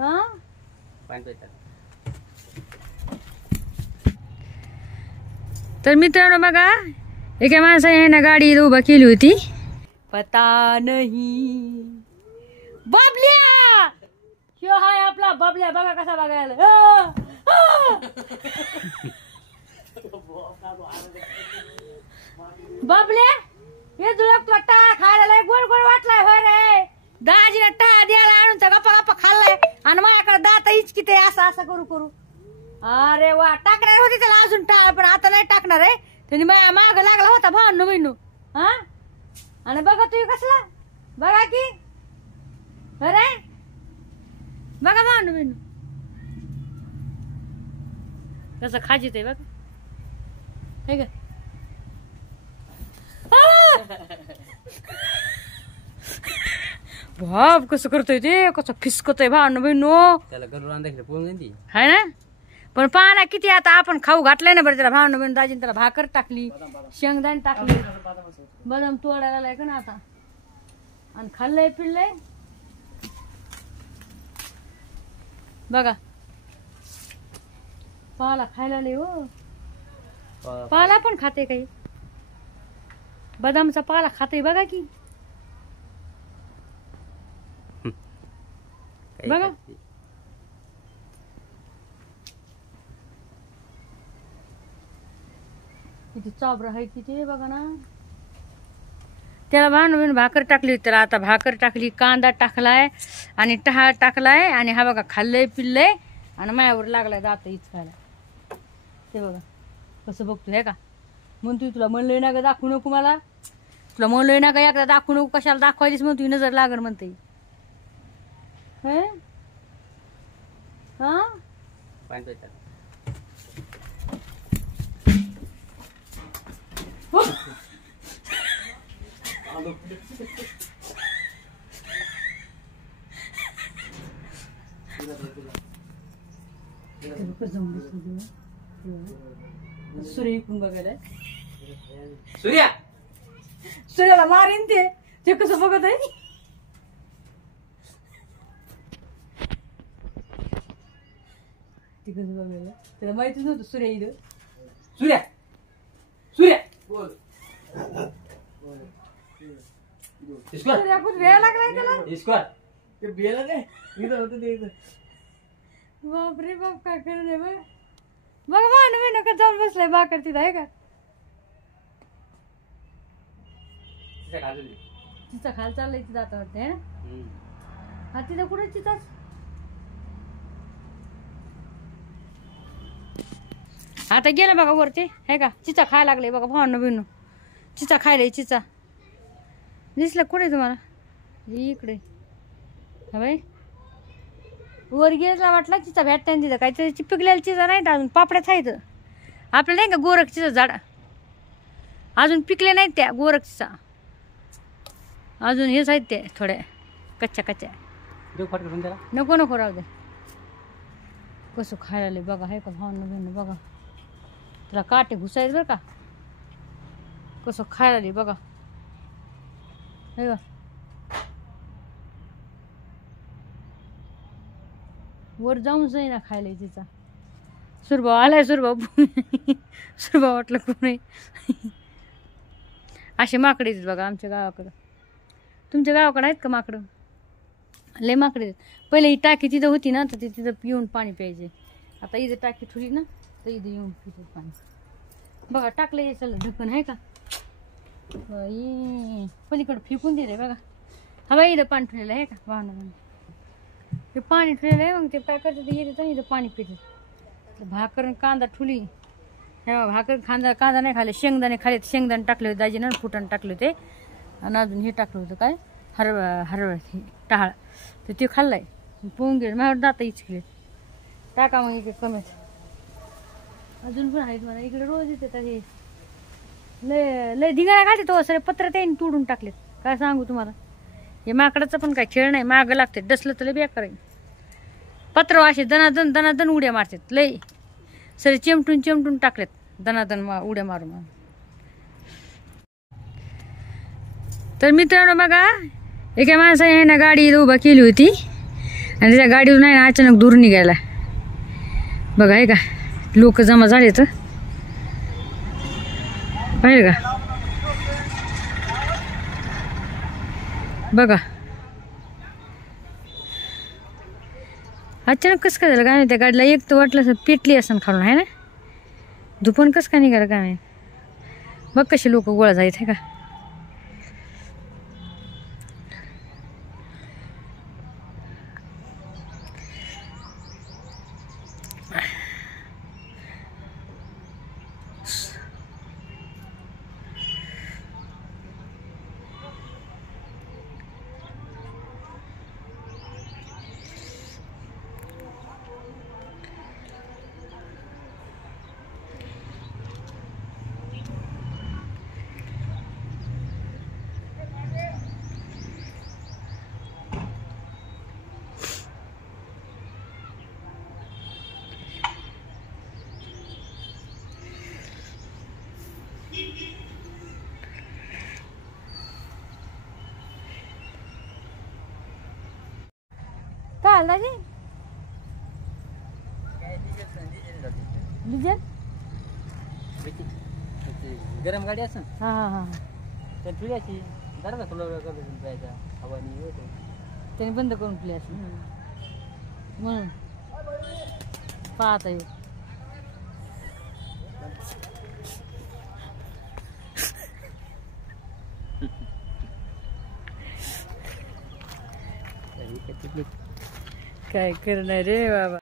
हा तर मित्रांनो बघा एका माणसाने ना गाडी उभा केली होती. पता नाही बाबल्या ह्यो हाय आपला बाबल्या बघा कसा बघायला. बाबल्या हे तुला टाळा खायला गोड गोड वाटलाय होय रे. दाजीला टाळा द्यायला आणून गप्पा गप्पा खाल्लाय आणि माझ्याकडे दाता इचकित आहे असं असं करू करू. अरे वा टाकणार होती त्याला अजून टाळ पण आता नाही टाकणार आहे. त्यांनी माग लागला होता भावांनो बहिणू. हा आणि बघा तुम्ही कसला बघा की अरे बघा भावांनो बहिणू कसं खाजीत आहे बघा हे का. बाप कसं करतोय ते कसं फिसकतोय भावांनो बहिणू त्याला गरुड देखील पोळून ती हाय ना. पण पहा ना किती आता आपण खाऊ घातलाय ना बरं त्याला भावना बहिण दाजीने त्याला भाकर टाकली शेंगदाणे टाकली बदाम तोडायला लाय का ना आता आणि खाल्लंय पिल्लंय बघा. पाला खायला लय हो. पाला पण खाते काही बदामचा पाला खाते बघा की बघा. किती चाबर आहे किती बघा ना. त्याला भांडून भाकर टाकली होती त्याला आता भाकर टाकली कांदा टाकलाय आणि टहाळ टाकलाय आणि हा बघा खाल्लंय पिल्लंय आणि मायावर लागलाय दात हीच खायला. ते बघा कसं बघतो हे का म्हणतोय तुला म्हणलोय ना ग दाखवू नको मला तुला म्हणलोय ना का एकदा दाखवू नको कशाला दाखवायलीच म्हणतोय नजर लागण म्हणते. हा सूर्य इकडून बघायला सूर्याला मारेन ते कसं बघत आहे. ते कसं बघायला त्याला माहितीच नव्हतं सूर्या इथं. सूर्या सूर्या सूर्या खूप वेळ लागलाय त्याला. ते बेला काय इथं होतं ते इथं. बापरे बाप काय करत बघ बघा भांडू नका जाऊन बसलाय भाकर तिथं आहे का. तिचा खाल चाललाय तिथं आता वाटतंय ना. हा तिथं कुठे तिथंच आता गेलं बघा वरती आहे का. चिचा खायला लागले बघा भावांनो बिनू चिचा खायला चिचा दिसला कुठे तुम्हाला इकडे बाई वर गेला वाटला चिचा भेटता तिथं काहीतरी पिकलेला चिचा नाही अजून पापड्याच आहेत आपल्याला नाही का गोरख चिचा झाड अजून पिकले नाहीत त्या गोरख चिचा अजून हेच आहेत ते थोड्या कच्च्या कच्च्या नको नको राहू दे. कसं खायला बघा आहे का भावांनो बहिणू बघा त्याला काटे घुसायच बरं का कसं खायला बघा हे का. वर जाऊन जाई ना खायला तिचा सुरभाव आलाय सुरभाव सुरभाव वाटलं कोणी असे माकडे आहेत बघा आमच्या गावाकडं. तुमच्या गावाकडे आहेत का माकडं लय माकडे आहेत. पहिले ही टाकी तिथं होती ना तर तिथं येऊन पाणी प्यायचे. आता इथं टाकी ठुली ना तर इथं येऊन पिते पाणी बघा. टाकलं हे चल ढक्कन आहे का पलीकडं फेकून दिले बघा. हा बाई इथं पाणी ठेवलेलं आहे का वाहन ते पाणी ठेवलेलं आहे. मग ते काय करते ते येते इथं पाणी पिते. भाकर कांदा ठुली हे भाकर कांदा नाही खाल्ले शेंगदाणे खाले शेंगदाणे टाकले होते दाजीनं फुटाणे टाकले होते आणि अजून हे टाकलं होतं काय हरवळ टहाळ तर ते खाल्लाय पोहून गेलं माझ्यावर दाता इचकले टाका मग इकडे कमीच अजून पण आहेत मला इकडे रोज येते तर हे लय लय धिंगाणा घालते तो सगळे पत्र त्यांनी तोडून टाकलेत काय सांगू तुम्हाला. हे माकडाचा पण काय खेळ नाही मागं लागते डसलं तर लय बेकार आहे. पत्र असे दनादन दनादन उड्या मारतात लय सरे चिमटून चिमटून टाकलेत दनादन उड्या मारून. तर मित्रांनो बघा एका माणसाने ना गाडी उभा केली होती आणि त्याच्या गाडीवर नाही ना अचानक दूर निघायला बघा आहे का लोक जमा झाले तर पाहिजे का बघा अचानक कसं काय झालं काय त्या गाडीला एक तर वाटलं असं पेटली असं खालून आहे ना धुपण कसं काय निघालं काय नाही बघ कसे लोक गोळा जायत आहे का काय आला जी डिझेल गरम गाडी असं हा हा हा तर ठुल्याची जरा फुलं प्यायचा हवानी त्याने बंद करून प्लेस म्हणून पाहता येईल काय करणार रे बाबा